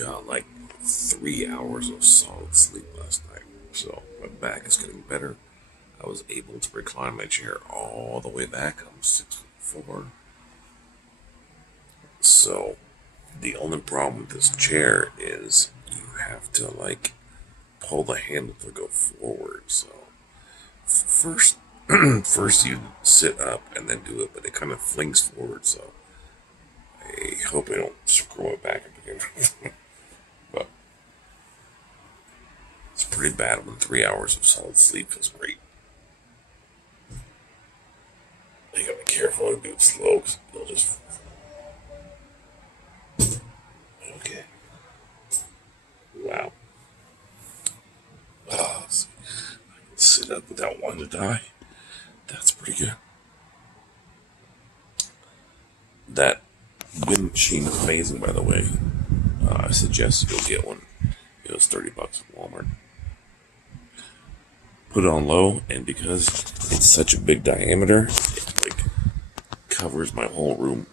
got like 3 hours of solid sleep last night, so my back is getting better. I was able to recline my chair all the way back. I'm 6'4". So the only problem with this chair is you have to like pull the handle to go forward. So first, first you sit up and then do it, but it kind of flings forward. So I hope I don't screw it back up again. But it's pretty bad when 3 hours of solid sleep feels great. You gotta be careful and do it slow, because you'll just. Okay. Wow. Oh, so I can sit up without wanting to die. That's pretty good. That wind machine is amazing, by the way. I suggest you go get one. It was $30 at Walmart. Put it on low, and because it's such a big diameter, it like covers my whole room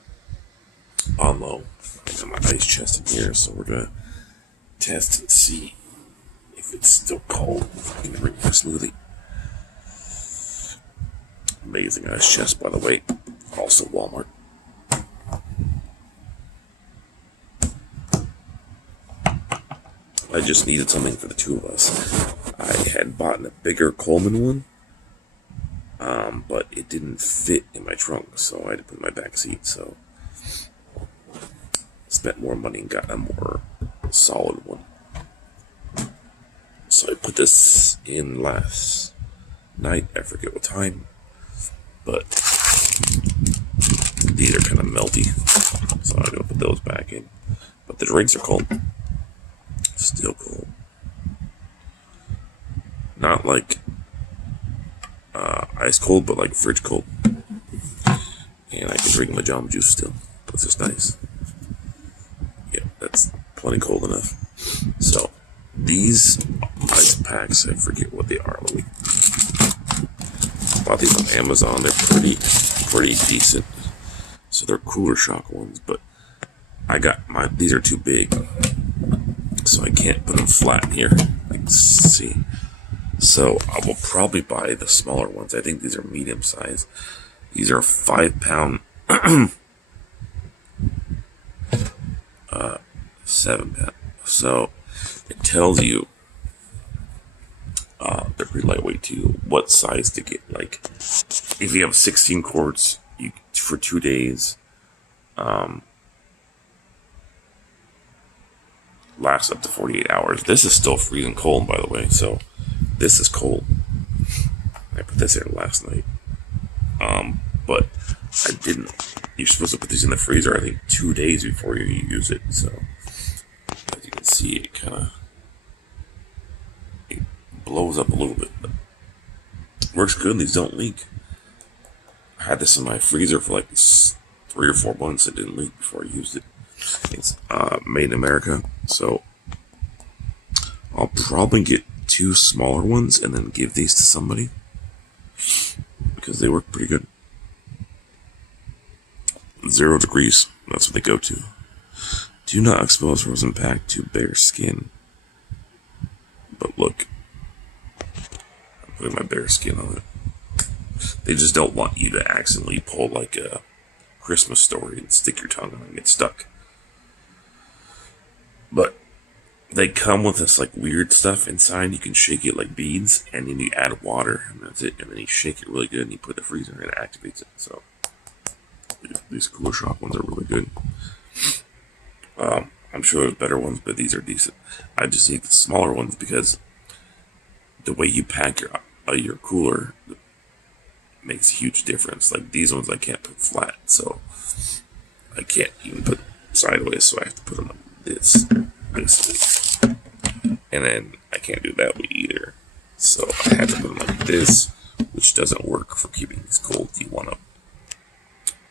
on low. I got my ice chest in here, so we're gonna test and see if it's still cold. If I can drink my smoothie. Amazing ice chest, by the way. Also Walmart. I just needed something for the two of us. I had bought a bigger Coleman one, but it didn't fit in my trunk, so I had to put it in my back seat. So spent more money and got a more solid one. So I put this in last night. I forget what time, but these are kind of melty, so I'm gonna put those back in. But the drinks are cold. Still cold. Not like ice cold, but like fridge cold. And I can drink my Jamba Juice still. That's just nice. Yeah, that's plenty cold enough. So, these ice packs, I forget what they are. Bought these on Amazon. They're pretty decent. So they're Cooler Shock ones, but these are too big. So I can't put them flat here. Like, see. So I will probably buy the smaller ones. I think these are medium size. These are 5-pound, 7-pound. So it tells you they're pretty lightweight too. What size to get? Like if you have 16 quarts, for 2 days. Lasts up to 48 hours. This is still freezing cold, by the way, so this is cold. I put this in last night. But I didn't. You're supposed to put these in the freezer, I think, 2 days before you use it, so as you can see, it blows up a little bit, but works good. These don't leak. I had this in my freezer for like 3 or 4 months. It didn't leak before I used it. It's made in America, so I'll probably get 2 smaller ones and then give these to somebody because they work pretty good. 0 degrees, that's what they go to. Do not expose frozen pack to bare skin. But look, I'm putting my bare skin on it. They just don't want you to accidentally pull like a Christmas Story and stick your tongue on it and get stuck. But they come with this like weird stuff inside. You can shake it like beads, and then you add water, and that's it. And then you shake it really good, and you put it in the freezer, and it activates it. So these Cooler Shock ones are really good. I'm sure there's better ones, but these are decent. I just need the smaller ones because the way you pack your cooler makes a huge difference. Like these ones, I can't put flat, so I can't even put sideways. So I have to put them like this, and then I can't do that way either. So I have to put them like this, which doesn't work for keeping these cold. You want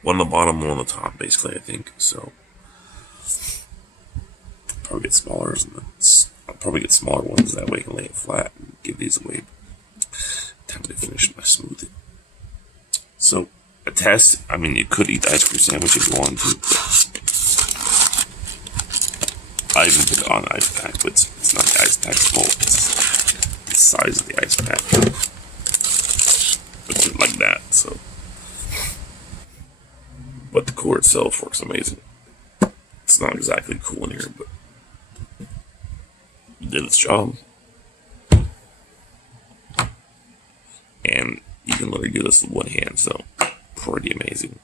one on the bottom, one on the top, basically. I think so. Probably get smaller. I'll probably get smaller ones that way I can lay it flat and give these away. Time to finish my smoothie. So a test. I mean, you could eat the ice cream sandwich if you wanted to. I even put it on ice pack, but it's not the ice pack small. It's the size of the ice pack. It's like that, so. But the cooler itself works amazing. It's not exactly cool in here, but it did its job. And you can literally do this with one hand, so pretty amazing.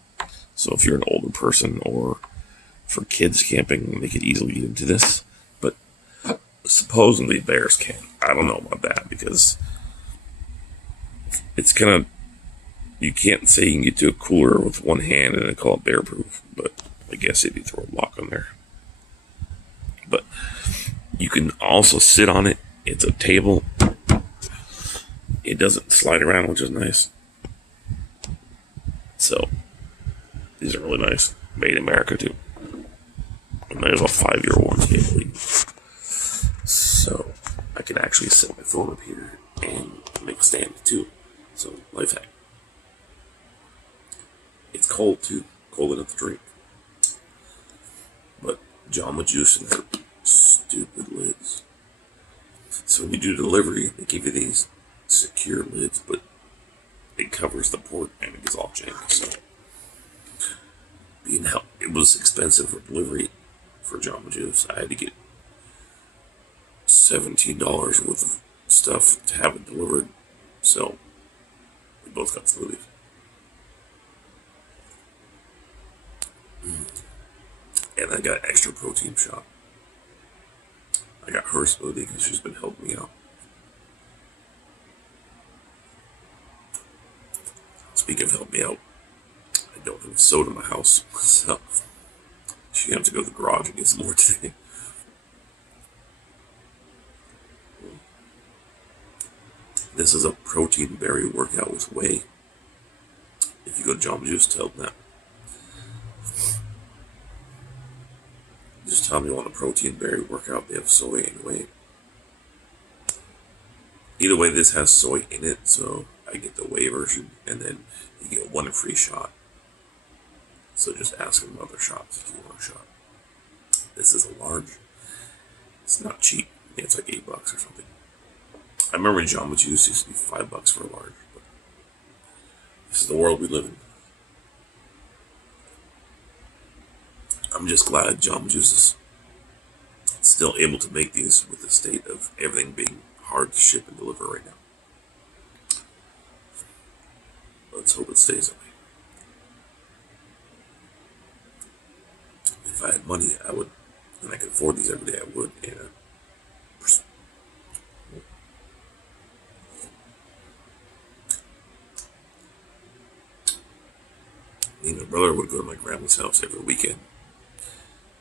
So if you're an older person or for kids camping, they could easily get into this. But supposedly bears can't. I don't know about that because it's kind of, you can't say you can get to a cooler with one hand and then call it bear proof. But I guess if you throw a lock on there. But you can also sit on it. It's a table. It doesn't slide around, which is nice. So these are really nice. Made in America too. And there's a 5-year warranty, I believe. So I can actually set my phone up here and make a stand too. So life hack. It's cold too. Cold enough to drink. But Jamba Juice and their stupid lids. So when you do delivery, they give you these secure lids, but it covers the port and it gets all janky. So being how it was expensive for delivery for Jamba Juice, I had to get $17 worth of stuff to have it delivered. So we both got smoothies. And I got extra protein shot. I got her smoothie because she's been helping me out. Speaking of helping me out, I don't have soda in my house, so she has to go to the garage and get some more today. This is a protein berry workout with whey. If you go to Jamba Juice, tell them that. Just tell them you want a protein berry workout. They have soy and whey. Either way, this has soy in it, so I get the whey version, and then you get one free shot. So just ask them about their shots if you want a shot. This is a large. It's not cheap. I think it's like $8 or something. I remember Jamba Juice used to be $5 for a large, but this is the world we live in. I'm just glad Jamba Juice is still able to make these with the state of everything being hard to ship and deliver right now. Let's hope it stays that way. If I had money, I would, and I could afford these every day, I would. And me and my brother would go to my grandma's house every weekend,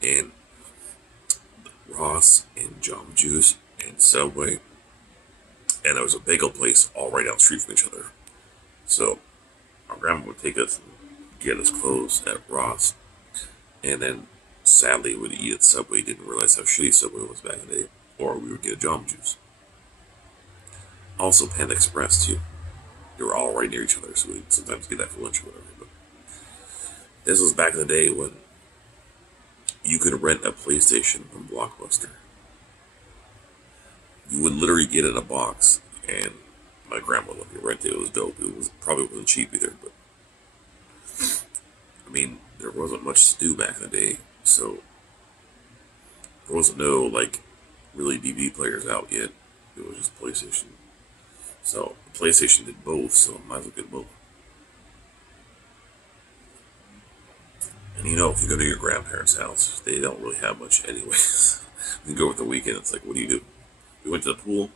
and Ross and Jamba Juice and Subway, and there was a bagel place all right down the street from each other. So our grandma would take us and get us clothes at Ross, and then sadly we'd eat at Subway. Didn't realize how shitty Subway was back in the day, or we would get a Jamba Juice. Also Panda Express too. They were all right near each other, so we'd sometimes get that for lunch or whatever. But this was back in the day when you could rent a PlayStation from Blockbuster. You would literally get it in a box, and my grandma let me rent it. It was dope. It was probably wasn't cheap either, but I mean, there wasn't much to do back in the day, so there wasn't no like really DVD players out yet. It was just PlayStation. So the PlayStation did both, so I might as well get both. And you know, if you go to your grandparents' house, they don't really have much anyway. You go with the weekend, it's like, what do? We went to the pool.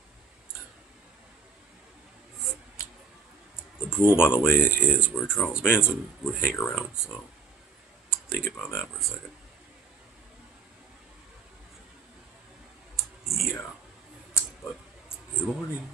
The pool, by the way, is where Charles Manson would hang around, so think about that for a second. Yeah. But good morning.